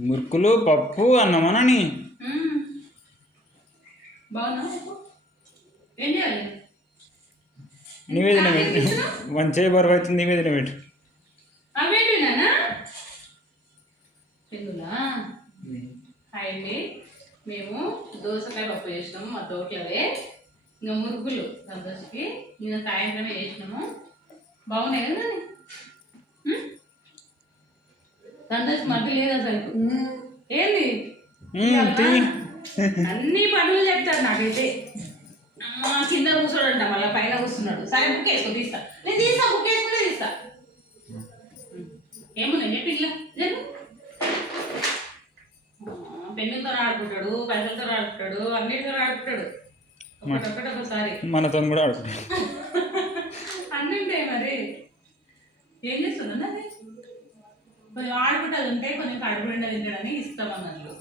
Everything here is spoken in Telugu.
మురుకులు పప్పు అన్నమనని బాగున్నా ఏం చేయాలి నివేదన పెట్టు మంచి బరువు అవుతుంది నివేదన పెట్టు అవేంటినా పెళ్ళులా హాయ్ అండి మేము దోసకాయ పప్పు చేసినాము మా తోటలవే ఇంకా మురుగులు సంతోషకి నిన్న సాయంత్రమే చేసినాము బాగున్నాయి కదా సంతోష్ మధ్య లేదు అసలు ఏంది అన్ని పనులు చెప్తాడు నాకైతే కింద కూర్చోడంట మళ్ళీ పైన కూర్చున్నాడు సరే బుక్ వేసుకో తీస్తా నేను తీస్తా బుక్ వేసుకునే తీస్తా ఏముందండి పిల్ల జరుగు పెన్నుతో ఆడుకుంటాడు పైసలతో ఆడుకుంటాడు అన్నిటితో ఆడుకుంటాడు ఒకసారి మనతో కూడా ఆడుకుంటాడు అన్నీ ఉంటాయి మరి ఏం చేస్తుందండి అది కొంచెం ఆడుకుంటుంది ఉంటే కొంచెం కడుపు నిండా తింటాడని ఇస్తాం అన్నట్లు